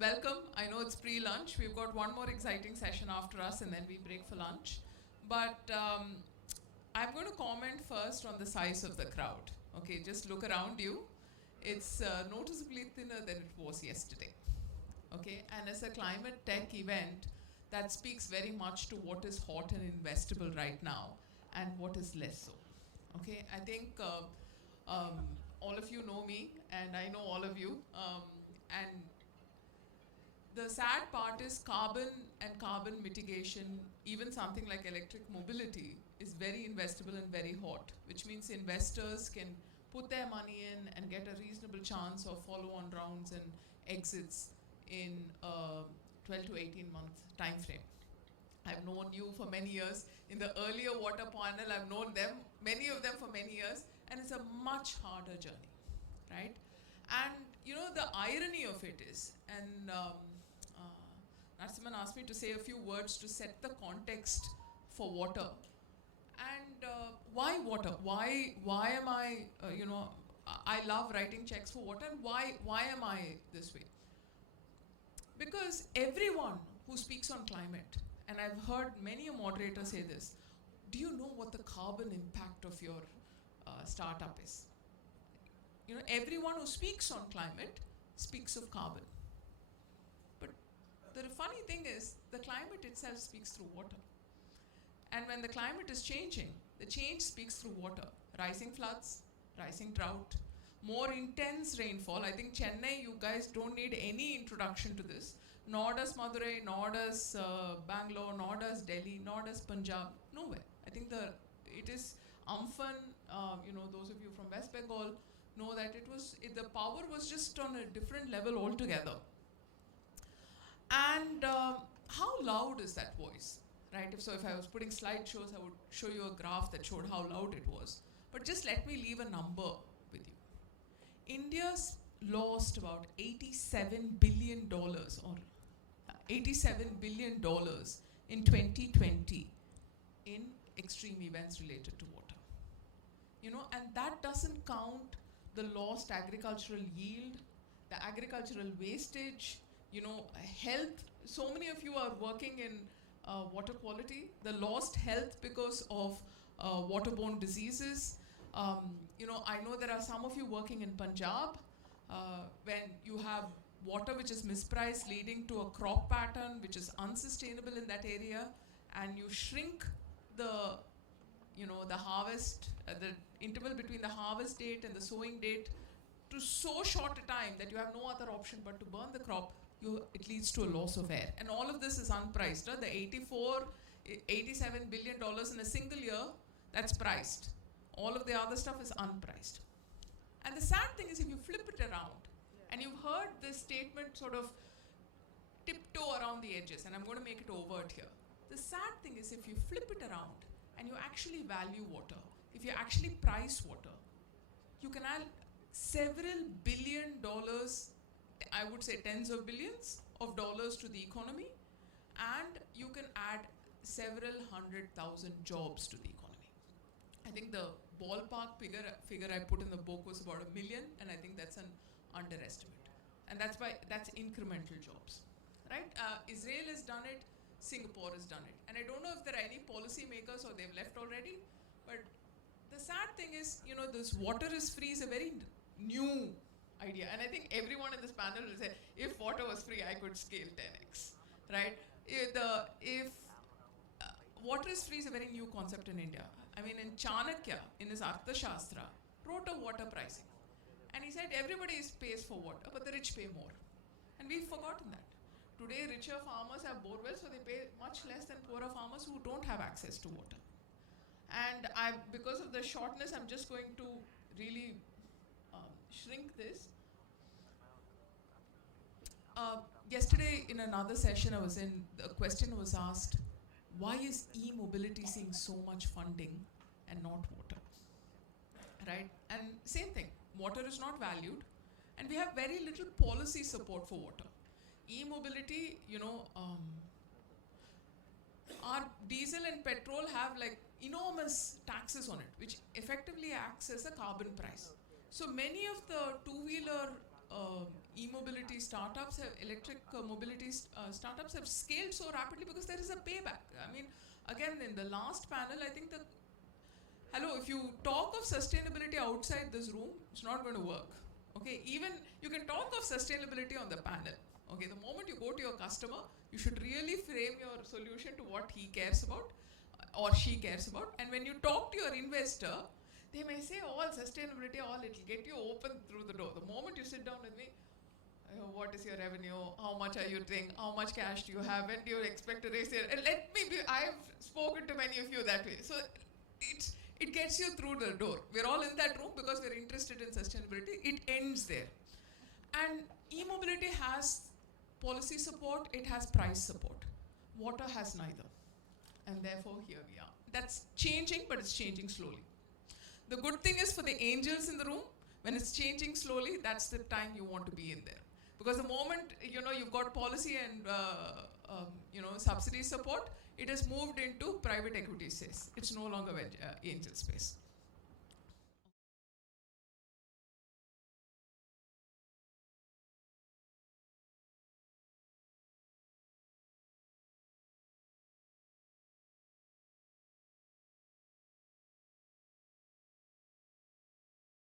Welcome. I know it's pre-lunch. We've got one more exciting session after us and then we break for lunch. But I'm going to comment first on the size of the crowd. Okay, just look around you. It's noticeably thinner than it was yesterday. Okay, and as a climate tech event, that speaks very much to what is hot and investable right now and what is less so. Okay, I think all of you know me and I know all of you. And the sad part is carbon and carbon mitigation, even something like electric mobility, is very investable and very hot, which means investors can put their money in and get a reasonable chance of follow-on rounds and exits in a 12 to 18 month time frame. I've known you for many years. In the earlier water panel, I've known them, many of them for many years, and it's a much harder journey, right? And you know, the irony of it is, and Narasimhan asked me to say a few words to set the context for water. And why water? Why am I, I love writing checks for water, and why am I this way? Because everyone who speaks on climate, and I've heard many a moderator say this, do you know what the carbon impact of your startup is? You know, everyone who speaks on climate speaks of carbon. But the funny thing is, the climate itself speaks through water. And when the climate is changing, the change speaks through water. Rising floods, rising drought, more intense rainfall. I think Chennai, you guys don't need any introduction to this. Nor does Madurai, nor does Bangalore, nor does Delhi, nor does Punjab. Nowhere. I think it is Amphan, those of you from West Bengal know that the power was just on a different level altogether. And how loud is that voice? Right? If I was putting slideshows, I would show you a graph that showed how loud it was. But just let me leave a number with you. India's lost about $87 billion or $87 billion in 2020 in extreme events related to water. You know, and that doesn't count the lost agricultural yield, the agricultural wastage, health. So many of you are working in water quality, the lost health because of waterborne diseases. I know there are some of you working in Punjab when you have water which is mispriced, leading to a crop pattern which is unsustainable in that area, and you shrink the harvest, the interval between the harvest date and the sowing date to so short a time that you have no other option but to burn the crop. It leads to a loss of air. And all of this is unpriced. The $87 billion in a single year, that's priced. All of the other stuff is unpriced. And the sad thing is, if you flip it around, and you've heard this statement sort of tiptoe around the edges, and I'm going to make it overt here. The sad thing is, if you flip it around and you actually value water, if you actually price water, you can add several billion dollars, I would say tens of billions of dollars to the economy, and you can add several 100,000 jobs to the economy. I think the ballpark figure I put in the book was about 1 million, and I think that's an underestimate. And that's incremental jobs, right? Israel has done it, Singapore has done it. And I don't know if there are any policy makers or they've left already, but the sad thing is, this water is free is a very new idea. And I think everyone in this panel will say, if water was free, I could scale 10x, right? Water is free is a very new concept in India. I mean, in Chanakya, in his Arthashastra, wrote a water pricing. And he said everybody pays for water, but the rich pay more. And we've forgotten that. Today, richer farmers have borewells, so they pay much less than poorer farmers who don't have access to water. And because of the shortness, I'm just going to really shrink this. Yesterday, in another session I was in, the question was asked, why is e-mobility seeing so much funding and not water? Right? And same thing, water is not valued, and we have very little policy support for water. E-mobility, our diesel and petrol have like enormous taxes on it, which effectively acts as a carbon price. So many of the two-wheeler e-mobility startups, electric mobility startups have scaled so rapidly because there is a payback. I mean, again, in the last panel, I think hello, if you talk of sustainability outside this room, it's not going to work. Okay, even you can talk of sustainability on the panel. Okay, the moment you go to your customer, you should really frame your solution to what he cares about or she cares about. And when you talk to your investor, they may say all sustainability, all it'll get you open through the door. The moment you sit down with me, what is your revenue? How much are you doing? How much cash do you have? When do you expect to raise it? And let me be, I've spoken to many of you that way. So it gets you through the door. We're all in that room because we're interested in sustainability. It ends there. And e-mobility has policy support, it has price support. Water has neither. And therefore, here we are. That's changing, but it's changing slowly. The good thing is for the angels in the room, when it's changing slowly, that's the time you want to be in there. Because the moment, you've got policy and, subsidy support, it has moved into private equity space. It's no longer angel space.